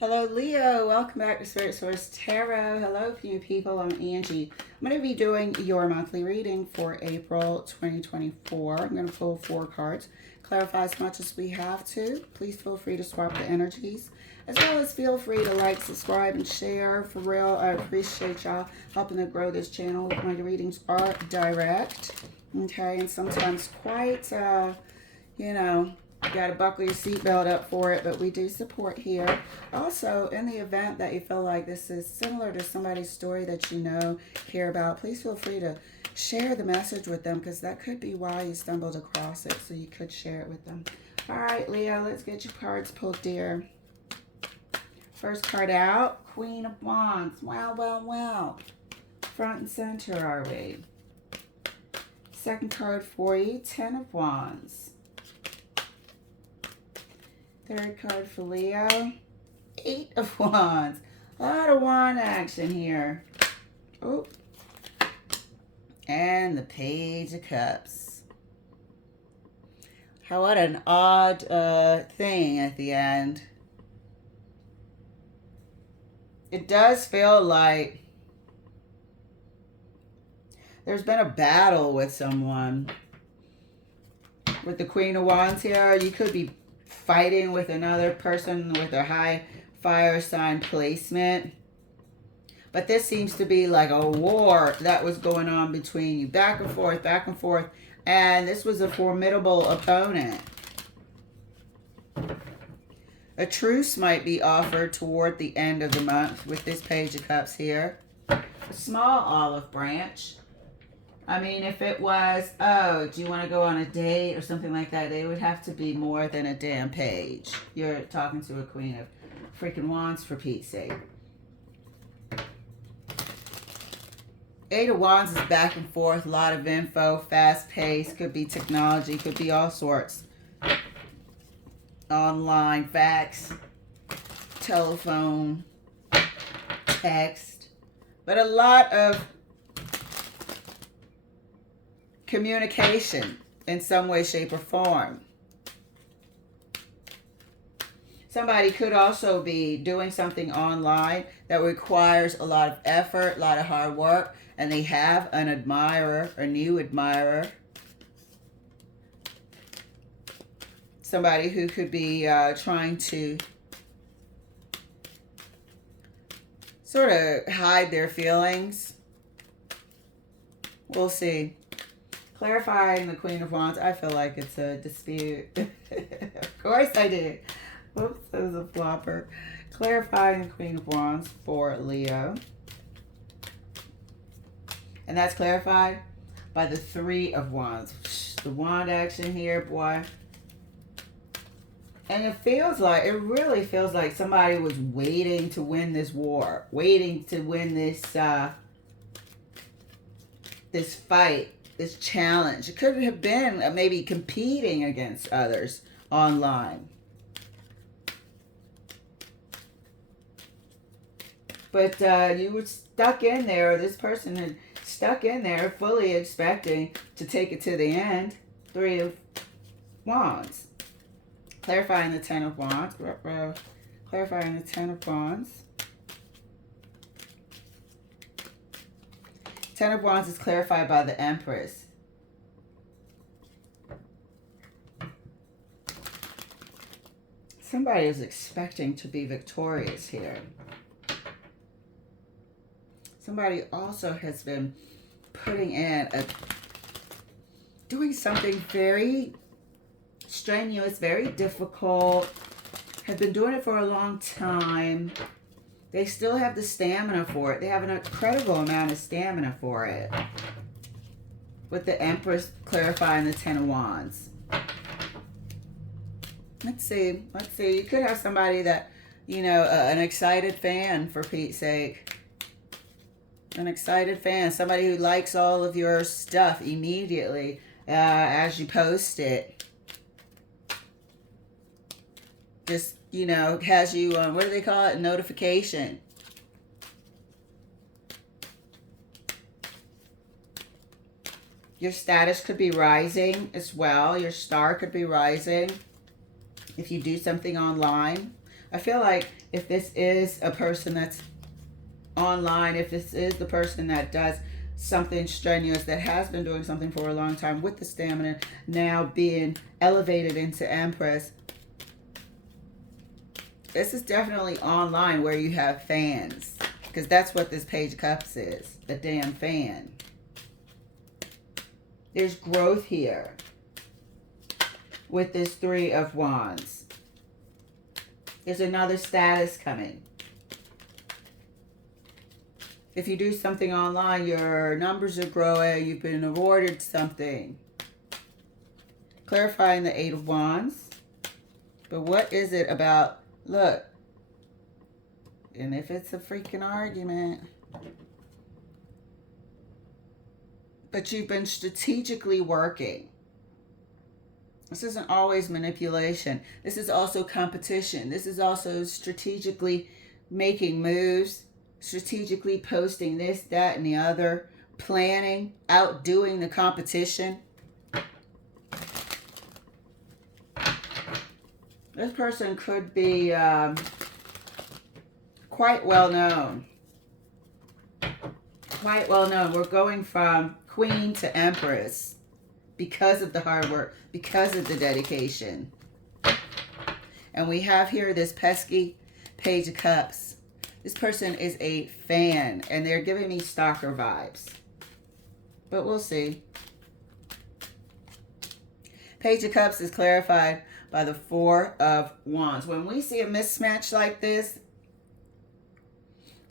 Hello, Leo. Welcome back to Spirit Source Tarot. Hello, new people. I'm Angie. I'm going to be doing your monthly reading for April 2024. I'm going to pull 4 cards, clarify as much as we have to. Please feel free to swap the energies, as well as feel free to like, subscribe, and share. For real, I appreciate y'all helping to grow this channel. My readings are direct, okay, and sometimes quite, you know, you got to buckle your seatbelt up for it, but we do support here. Also, in the event that you feel like this is similar to somebody's story that you know, care about, please feel free to share the message with them, because that could be why you stumbled across it, so you could share it with them. All right, Leo, let's get your cards pulled, dear. First card out, Queen of Wands. Wow, wow, wow. Front and center are we? Second card for you, Ten of Wands. Third card for Leo, Eight of Wands. A lot of wand action here. Oh. And the Page of Cups. What an odd thing at the end. It does feel like there's been a battle with someone. With the Queen of Wands here, you could be fighting with another person with a high fire sign placement. But this seems to be like a war that was going on between you. Back and forth, back and forth. And this was a formidable opponent. A truce might be offered toward the end of the month with this Page of Cups here. A small olive branch. I mean, if it was, oh, do you want to go on a date or something like that, they would have to be more than a damn page. You're talking to a Queen of freaking Wands, for Pete's sake. Eight of Wands is back and forth, a lot of info, fast paced, could be technology, could be all sorts. Online, fax, telephone, text, but a lot of communication in some way, shape, or form. Somebody could also be doing something online that requires a lot of effort, a lot of hard work, and they have an admirer, a new admirer. Somebody who could be trying to sort of hide their feelings. We'll see. Clarifying the Queen of Wands, I feel like it's a dispute. Of course I did. Whoops, that was a flopper. Clarifying the Queen of Wands for Leo. And that's clarified by the Three of Wands. The wand action here, boy. And it really feels like somebody was waiting to win this war. Waiting to win this, this fight. This challenge. It could have been maybe competing against others online. But you were stuck in there, this person had stuck in there fully expecting to take it to the end. Three of Wands. Clarifying the Ten of Wands. Clarifying the Ten of Wands. Ten of Wands is clarified by the Empress. Somebody is expecting to be victorious here. Somebody also has been putting in doing something very strenuous, very difficult, have been doing it for a long time. They still have the stamina for it. They have an incredible amount of stamina for it. With the Empress clarifying the Ten of Wands. Let's see. You could have somebody that, you know, an excited fan, for Pete's sake. An excited fan. Somebody who likes all of your stuff immediately as you post it. Just, you know, has you on, what do they call it? Notification. Your status could be rising as well. Your star could be rising if you do something online. I feel like if this is a person that's online, if this is the person that does something strenuous, that has been doing something for a long time with the stamina, now being elevated into Empress, this is definitely online where you have fans. Because that's what this Page of Cups is. A damn fan. There's growth here with this Three of Wands. There's another status coming. If you do something online, your numbers are growing. You've been awarded something. Clarifying the Eight of Wands. But what is it about? Look. And if it's a freaking argument. But you've been strategically working. This isn't always manipulation. This is also competition. This is also strategically making moves. Strategically posting this, that, and the other. Planning. Outdoing the competition. This person could be quite well known. Quite well known. We're going from Queen to Empress because of the hard work, because of the dedication. And we have here this pesky Page of Cups. This person is a fan, and they're giving me stalker vibes. But we'll see. Page of Cups is clarified by the Four of Wands. When we see a mismatch like this,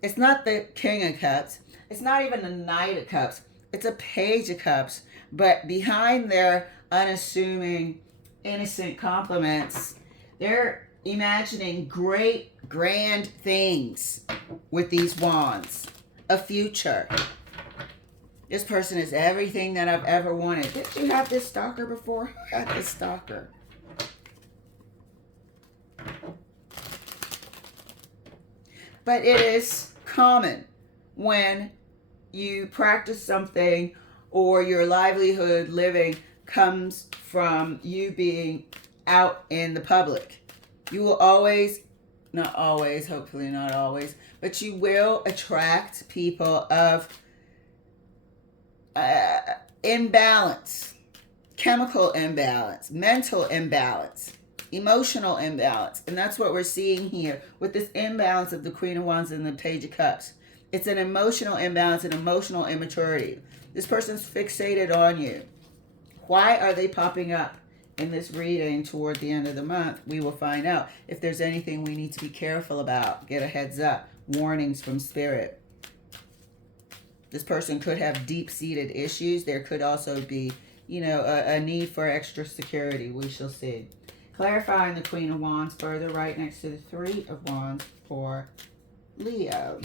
it's not the King of Cups. It's not even the Knight of Cups. It's a Page of Cups. But behind their unassuming, innocent compliments, they're imagining great, grand things with these wands. A future. This person is everything that I've ever wanted. Did you have this stalker before? Who had this stalker? But it is common when you practice something or your livelihood living comes from you being out in the public. You will always, not always, hopefully not always, but you will attract people of imbalance, chemical imbalance, mental imbalance, emotional imbalance. And that's what we're seeing here with this imbalance of the Queen of Wands and the Page of Cups. It's an emotional imbalance, an emotional immaturity. This person's fixated on you. Why are they popping up in this reading toward the end of the month? We will find out. If there's anything we need to be careful about, get a heads up. Warnings from Spirit. This person could have deep-seated issues. There could also be, a need for extra security. We shall see. Clarifying the Queen of Wands further right next to the Three of Wands for Leo.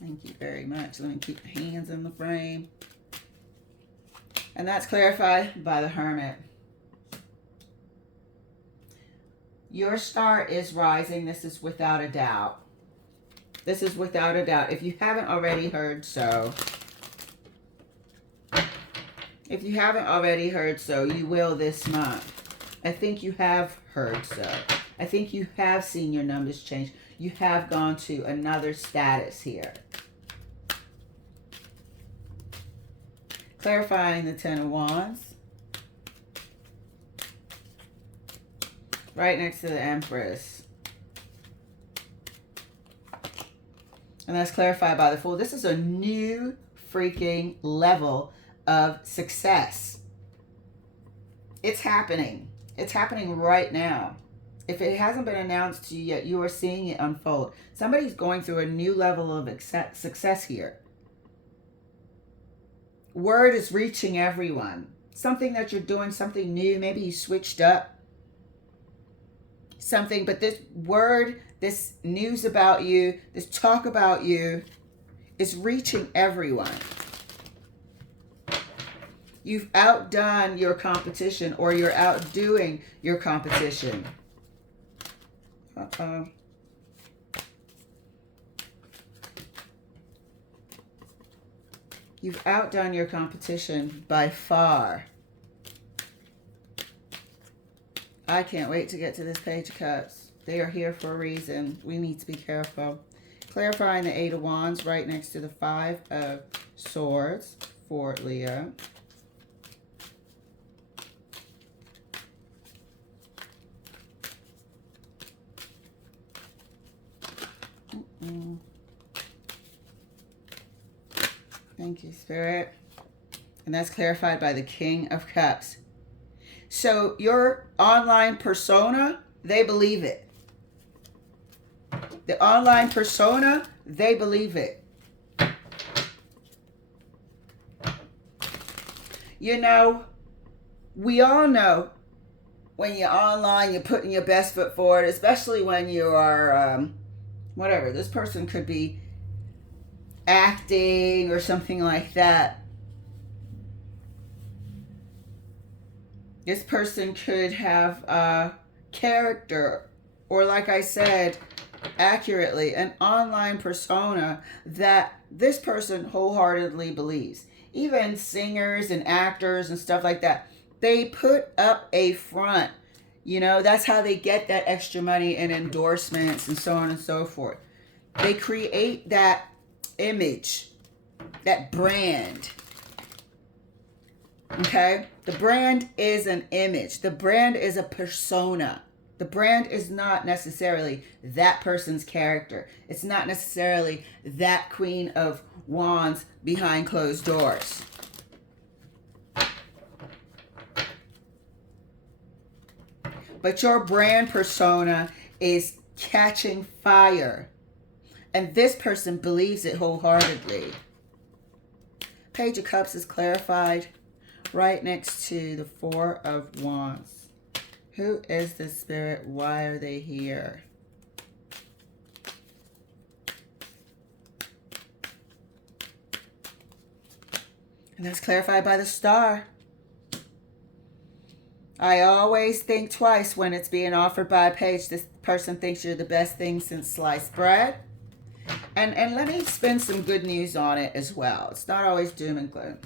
Thank you very much. Let me keep the hands in the frame. And that's clarified by the Hermit. Your star is rising. This is without a doubt. This is without a doubt. If you haven't already heard so, you will this month. I think you have heard so. I think you have seen your numbers change. You have gone to another status here. Clarifying the Ten of Wands. Right next to the Empress. And that's clarified by the Fool. This is a new freaking level of success. It's happening. It's happening right now. If it hasn't been announced to you yet, you are seeing it unfold. Somebody's going through a new level of success here. Word is reaching everyone. Something that you're doing, something new. Maybe you switched up something, but this word, this news about you, this talk about you is reaching everyone. You've outdone your competition, or you're outdoing your competition. Uh-oh. You've outdone your competition by far. I can't wait to get to this Page of Cups. They are here for a reason. We need to be careful. Clarifying the Eight of Wands right next to the Five of Swords for Leo. Thank you, Spirit. And that's clarified by the King of Cups. So your online persona, they believe it. The online persona, they believe it. You know, we all know when you're online, you're putting your best foot forward, especially when you are, whatever. This person could be acting or something like that. This person could have a character, or like I said, accurately, an online persona that this person wholeheartedly believes. Even singers and actors and stuff like that, they put up a front. You know, that's how they get that extra money and endorsements and so on and so forth. They create that image, that brand. Okay? The brand is an image. The brand is a persona. The brand is not necessarily that person's character. It's not necessarily that Queen of Wands behind closed doors. But your brand persona is catching fire. And this person believes it wholeheartedly. Page of Cups is clarified right next to the Four of Wands. Who is the Spirit? Why are they here? And that's clarified by the Star. I always think twice when it's being offered by a page. This person thinks you're the best thing since sliced bread. And let me spin some good news on it as well. It's not always doom and gloom.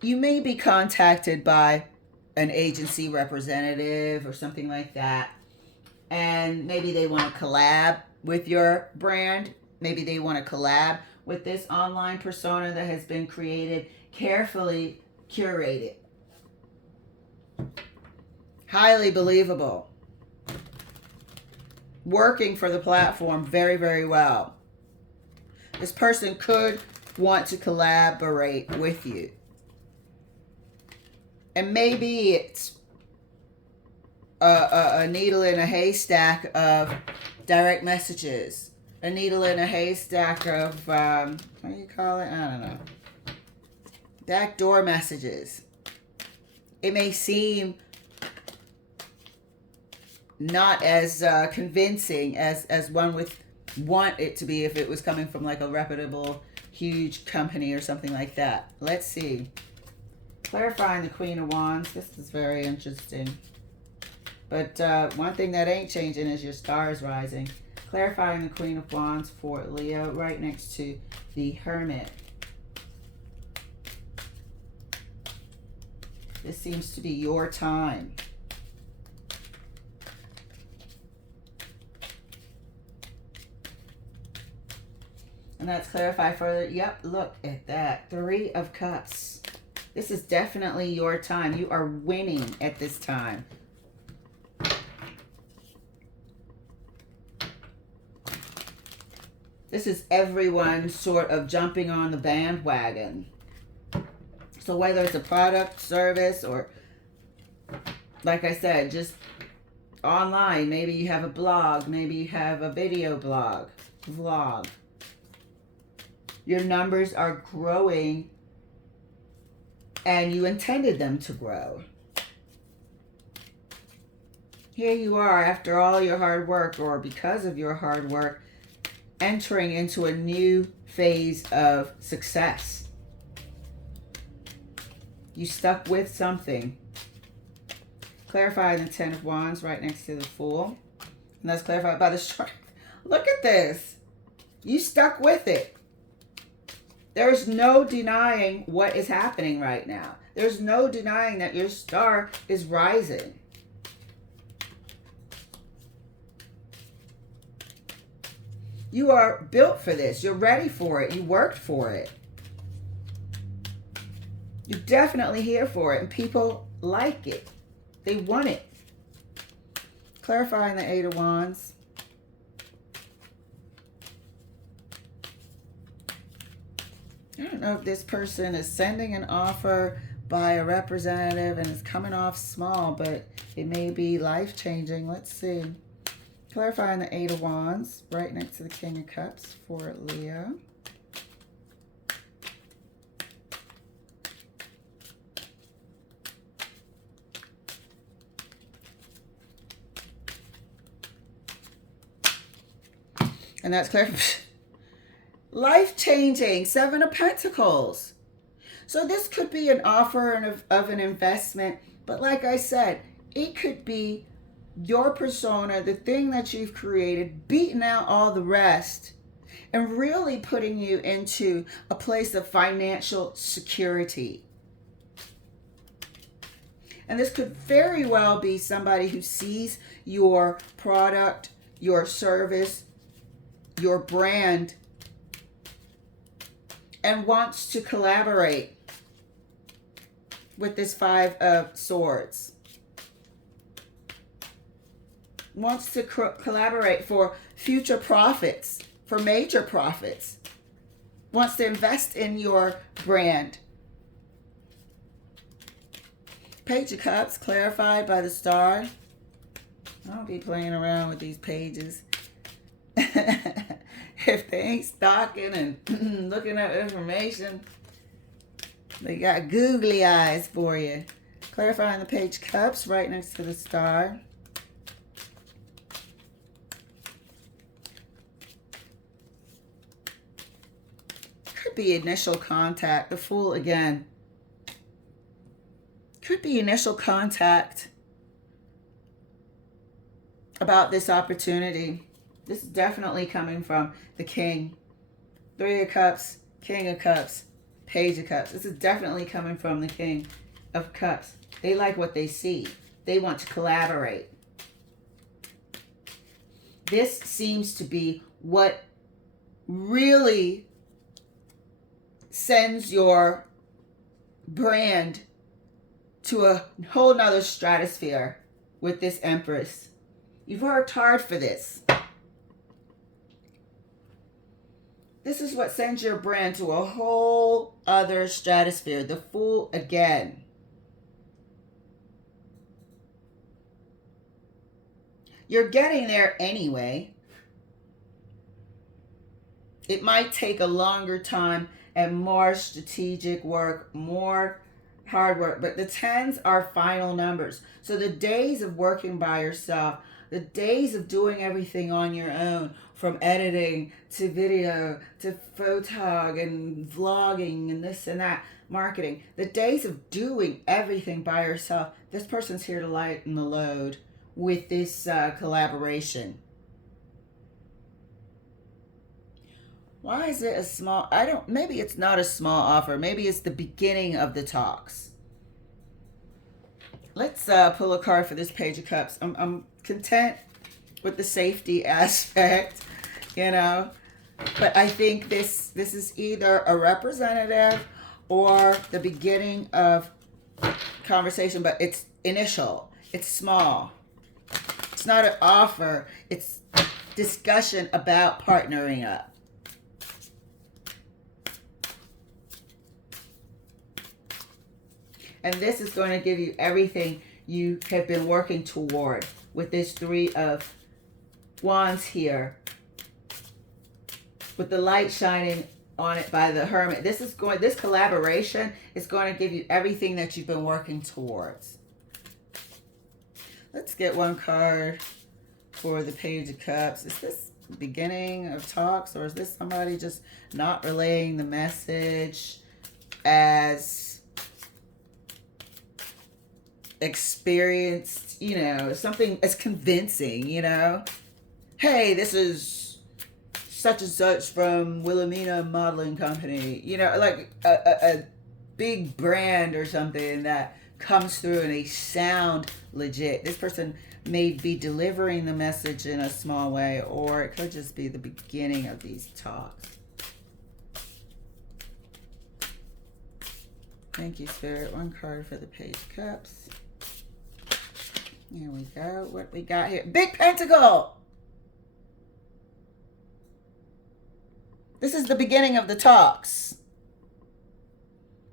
You may be contacted by an agency representative or something like that. And maybe they want to collab with your brand. Maybe they want to collab with this online persona that has been created, carefully curated. Highly believable. Working for the platform very, very well. This person could want to collaborate with you. And maybe it's a needle in a haystack of direct messages. A needle in a haystack of, what do you call it? I don't know. Backdoor messages. It may seem not as convincing as one would want it to be if it was coming from like a reputable, huge company or something like that. Let's see. Clarifying the Queen of Wands. This is very interesting. But one thing that ain't changing is your star is rising. Clarifying the Queen of Wands for Leo right next to the Hermit. This seems to be your time. And that's clarified further. Yep, look at that. Three of Cups. This is definitely your time. You are winning at this time. This is everyone sort of jumping on the bandwagon. So whether it's a product, service, or like I said, just online. Maybe you have a blog. Maybe you have a video blog, vlog. Your numbers are growing and you intended them to grow. Here you are, after all your hard work, or because of your hard work, entering into a new phase of success. You stuck with something. Clarifying the Ten of Wands right next to the Fool. And that's clarified by the Strength. Look at this. You stuck with it. There's no denying what is happening right now. There's no denying that your star is rising. You are built for this. You're ready for it. You worked for it. You're definitely here for it. And people like it. They want it. Clarifying the Eight of Wands. I don't know if this person is sending an offer by a representative and it's coming off small, but it may be life-changing. Let's see. Clarifying the Eight of Wands right next to the King of Cups for Leo. And that's clear. Life-changing. Seven of Pentacles. So this could be an offer of an investment. But like I said, it could be your persona, the thing that you've created, beating out all the rest, and really putting you into a place of financial security. And this could very well be somebody who sees your product, your service, your brand, and wants to collaborate with this Five of Swords. Wants to collaborate for future profits, for major profits. Wants to invest in your brand. Page of Cups, clarified by the Star. I'll be playing around with these pages. If they ain't stalking and looking up information, they got googly eyes for you. Clarifying the Page of Cups right next to the Star. Could be initial contact. The Fool again. Could be initial contact about this opportunity. This is definitely coming from the King. Three of Cups, King of Cups, Page of Cups. This is definitely coming from the King of Cups. They like what they see. They want to collaborate. This seems to be what really sends your brand to a whole nother stratosphere with this Empress. You've worked hard for this. This is what sends your brand to a whole other stratosphere. The Fool again. You're getting there anyway. It might take a longer time and more strategic work, more hard work, but the 10s are final numbers. So the days of working by yourself, the days of doing everything on your own, from editing to video to photog and vlogging and this and that, marketing, the days of doing everything by yourself, this person's here to lighten the load with this collaboration. Why is it a small, maybe it's not a small offer. Maybe it's the beginning of the talks. Let's pull a card for this Page of Cups. I'm content with the safety aspect, you know. But I think this is either a representative or the beginning of conversation, but it's initial. It's small. It's not an offer. It's discussion about partnering up. And this is going to give you everything you have been working toward with this Three of Wands here. With the light shining on it by the Hermit. This collaboration is going to give you everything that you've been working towards. Let's get one card for the Page of Cups. Is this the beginning of talks, or is this somebody just not relaying the message as experienced, you know, something as convincing, you know? Hey, this is such and such from Wilhelmina Modeling Company, you know, like a big brand or something that comes through and they sound legit. This person may be delivering the message in a small way, or it could just be the beginning of these talks. Thank you, Spirit. One card for the Page of Cups. Here we go. What we got here? Big Pentacle! This is the beginning of the talks.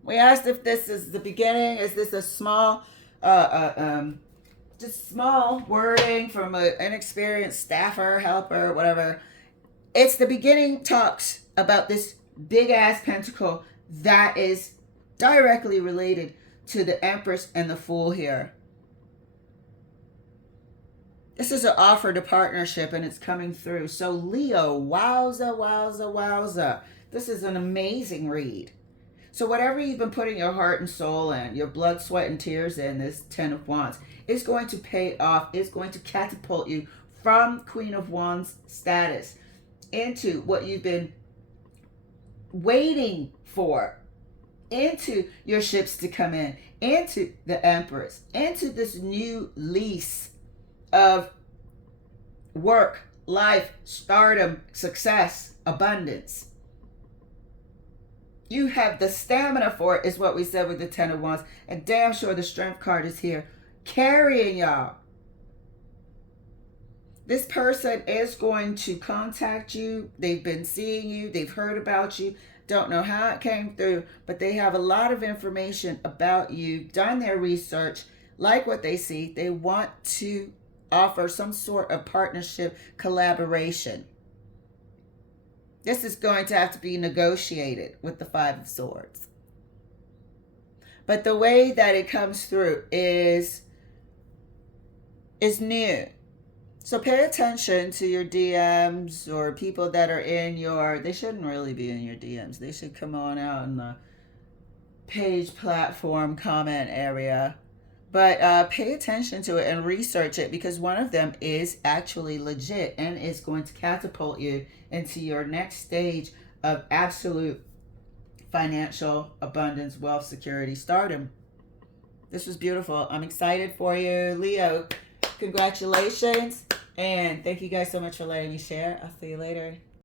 We asked if this is the beginning. Is this a small, just small wording from an inexperienced staffer, helper, whatever. It's the beginning talks about this big-ass pentacle that is directly related to the Empress and the Fool here. This is an offer to partnership, and it's coming through. So Leo, wowza, wowza, wowza. This is an amazing read. So whatever you've been putting your heart and soul in, your blood, sweat, and tears in, this 10 of Wands, is going to pay off. It's going to catapult you from Queen of Wands status into what you've been waiting for, into your ships to come in, into the Empress, into this new lease of work, life, stardom, success, abundance. You have the stamina for it, is what we said with the 10 of Wands. And damn sure the Strength card is here, carrying y'all. This person is going to contact you. They've been seeing you. They've heard about you. Don't know how it came through, but they have a lot of information about you, done their research, like what they see. They want to offer some sort of partnership, collaboration. This is going to have to be negotiated with the Five of Swords. But the way that it comes through is new. So pay attention to your DMs or people that are in your, they shouldn't really be in your DMs. They should come on out in the page platform comment area. But pay attention to it and research it, because one of them is actually legit and is going to catapult you into your next stage of absolute financial abundance, wealth, security, stardom. This was beautiful. I'm excited for you, Leo. Congratulations. And thank you guys so much for letting me share. I'll see you later.